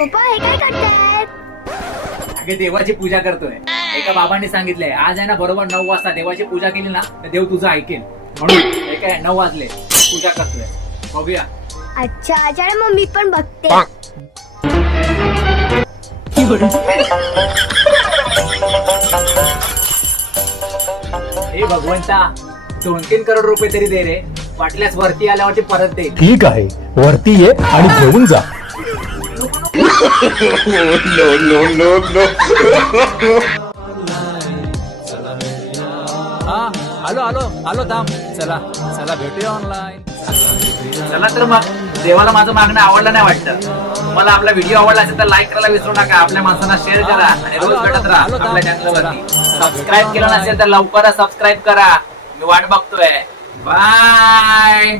पप्पा हे काय करताय? अगे देवाची पूजा करतोय. एका बाबांनी सांगितलंय आज आहे ना बरोबर 9 वाजता देवाची पूजा केली ना तर देव तुझं ऐकेल. म्हणून हे काय 9 वाजले पूजा करतोय. बघूया. अच्छा चला मग मी पण बघते. हे भगवंता 2-3 करोड रुपये तरी दे रे. वाटल्यास वरती आल्यावरती परत दे. ठीक आहे, वरती ये आणि घेऊन जा. आलो आलो आलो थांब. चला चला भेटूया ऑनलाईन. चला तर मग देवाला माझं मागणं आवडलं नाही वाटतं. तुम्हाला आपला व्हिडिओ आवडला असेल तर लाईक करायला विसरू नका. आपल्या माणसांना शेअर करा आणि रोज भेटत राहा आपल्या चॅनलवरती. सबस्क्राईब केलं नसेल तर लवकरच सबस्क्राईब करा. मी वाट बघतोय. बाय.